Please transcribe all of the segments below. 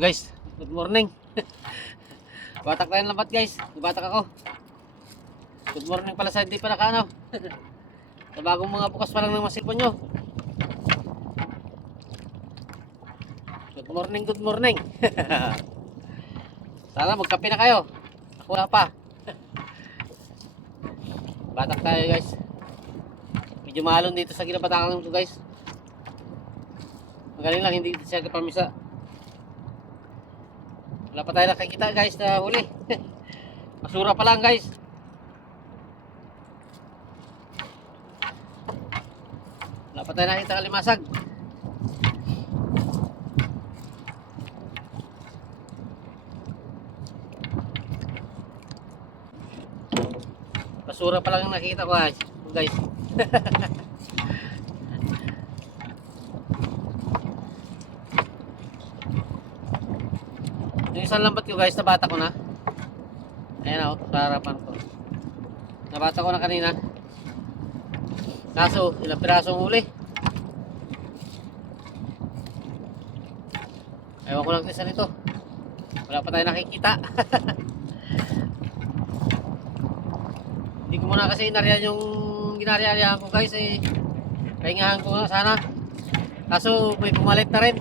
Guys, good morning. Batak tayo ng lambat guys. Batak ako. Good morning pala sa hindi pa nakaano. Sa bagong mga bukas pa lang ng masilpon nyo. Good morning, good morning. Sana magkape na kayo. Ako na pa. Batak tayo guys. Medyo mahalon dito sa Ginabatakan ko guys. Magaling lang, hindi siya kapamisa. Wala pa tayo nakikita guys na huli. Basura pa lang guys. Wala pa tayo nakita kalimasag. Basura pa lang ang nakita ko guys. Yung isang lambat ko guys, nabata ko na. Ayan sa harapan ko. Nabata ko na kanina. Kaso, ilang pirasong huli. Ewan ko lang isa nito. Wala pa tayo nakikita. Hindi ko muna kasi inaryan yung ginaryan ko guys. Pahingahan ko na sana. Kaso, may pumalit na rin.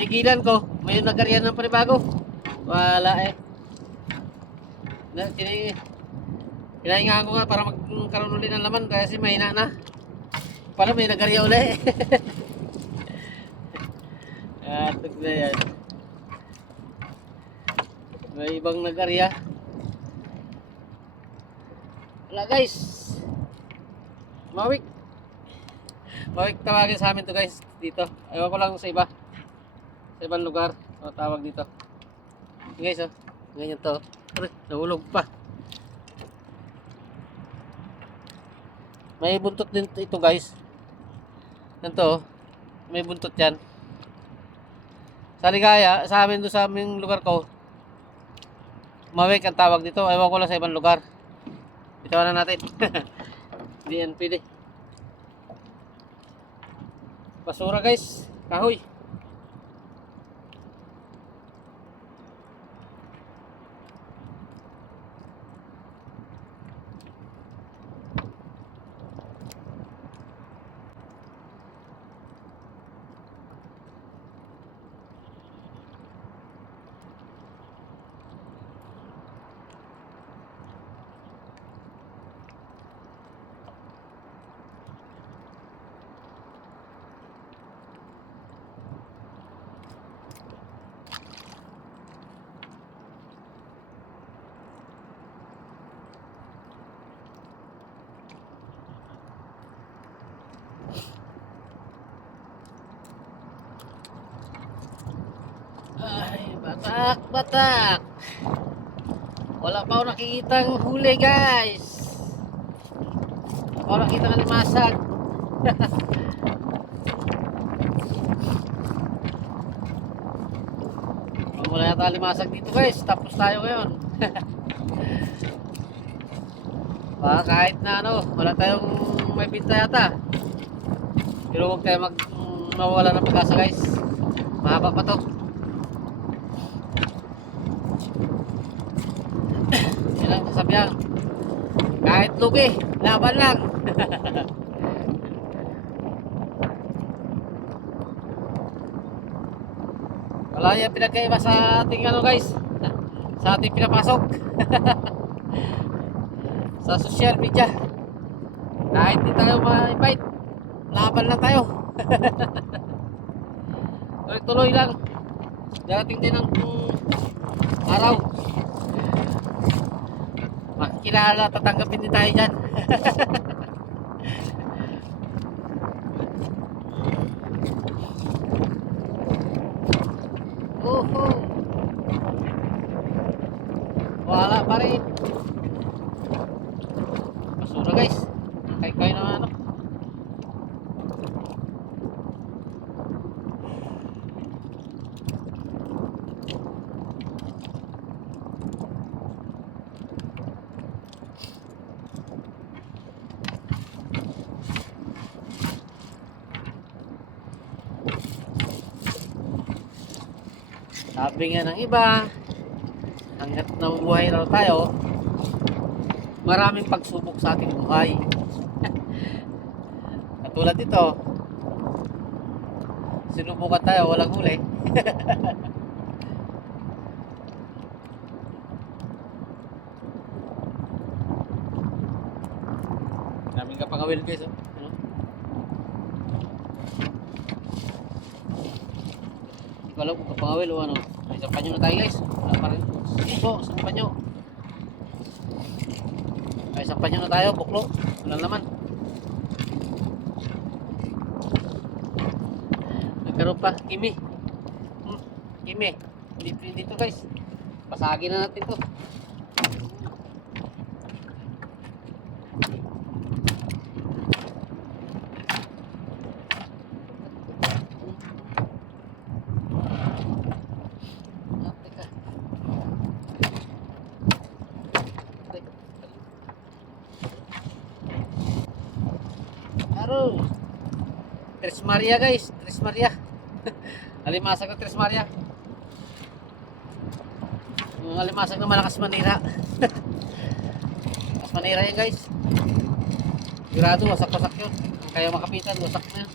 Pinigilan ko, may nagkaryan ng panibago. Wala Pinahingahan ko nga para magkaroon ulit ng laman kasi mahina na. Pala may nagkarya ulit. Atog na yan. May ibang nagkarya. Wala guys. Mawik tawagin sa amin to guys dito. Ayaw ko lang sa iba. Sa ibang lugar, tawag dito. Guys, ganyan to. Nahulog pa. May buntot din ito guys. Ganito, may buntot yan. Sa Ligaya, sa amin doon sa aming lugar ko, mawik ang tawag dito. Ayaw ko lang sa ibang lugar. Bitawan na natin. Hindi yan pwede. Basura guys, kahoy. Ay, batak. Wala pa ako nakikitang huli guys. Wala pa ako nakikitang alimasag. Wala yata alimasag dito guys. Tapos tayo ngayon. Baka kahit na wala tayong may binta yata. Pero huwag tayo mawala ng pag-asa guys. Mahaba pa to. Yan ang sasabihan. Kahit lugi, laban lang. Wala yung pinagkaiba sa ating guys. Sa ating pinapasok. Sa social media. Kahit di tayo ma-invite, laban lang tayo. Tuloy lang. Darating din ang araw. Makikilala, tatanggapin din tayo dyan. Wala pa rin. Basura guys. Kayo na Sabi nga ng iba, hanggat nabubuhay raw tayo, maraming pagsubok sa ating buhay. Katulad dito, sinubukan tayo, walang huli. Maraming kapangawil guys. Oh. Ano? Hindi ko alam kung kapangawil o ano. May isang panyo na tayo guys. Wala pa rin. Buklo, isang panyo. May isang panyo na tayo, buklo. Wala naman. Nagkaroon pa, kimi. Kimi. Hindi to guys. Pasagin na natin to. Aroy. Tres Maria guys, Tres Maria. Alimasag ng Tres Maria. Yung alimasag na malakas manira. Mas manira yan guys. Sigurado, wasak-wasak yun. Kaya makapitan, wasak na yun.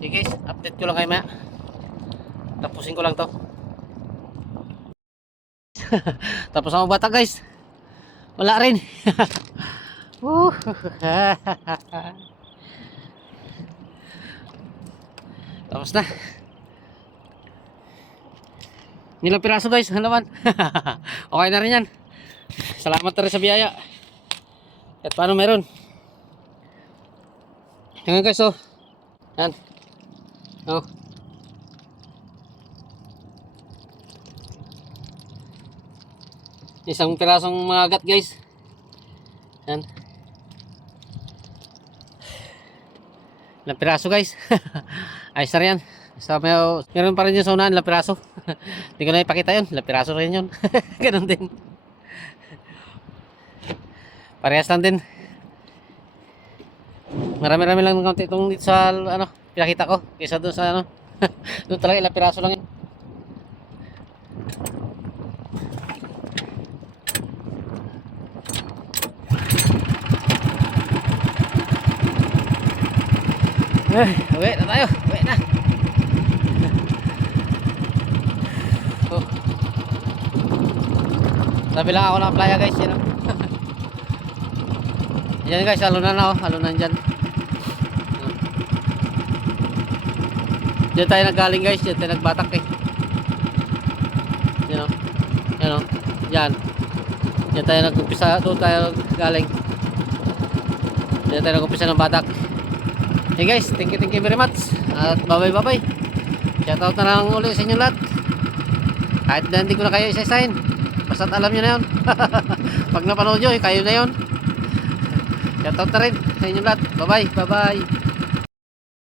Okay guys, update ko lang kayo maya. Tapusin ko lang to. Tapos ang bata guys. Wala rin. Tapos na. Nilang piraso guys, ano naman. Okay na rin yan. Salamat na rin sa biyaya. At paano meron. Yan guys oh. Yan. Oh. Isang pirasong mga agat guys. Yan. Ilang piraso guys. Ayos na rin yan. Meron pa rin yung sa unahan, ilang piraso. Hindi ko na ipakita yun. Ilang piraso rin yun. Ganun din. Parehas lang din. Marami-rami lang ng kaunti itong dito sa ano, pinakita ko. Kaysa doon sa ano. Doon talaga ilang piraso lang yun. Uwi na tayo. Uwi na. Oh. Sabi lang ako ng playa guys. Yan, oh. Yan guys, alunan na oh. Alunan dyan. Diyan tayo naggaling guys. Diyan tayo nagbatak eh. Yan oh. Yan oh. Yan. Diyan tayo nag-umpisa. Doon tayo galing. Diyan tayo nag-umpisa ng batak. Hey guys, thank you very much. At bye-bye. Shoutout na lang ulit sa inyo lahat. Kahit na hindi ko na kayo isa-isahin. Basta't alam nyo na yun. Pag napanood nyo, kayo na yun. Shoutout na rin sa inyo lahat. Bye-bye.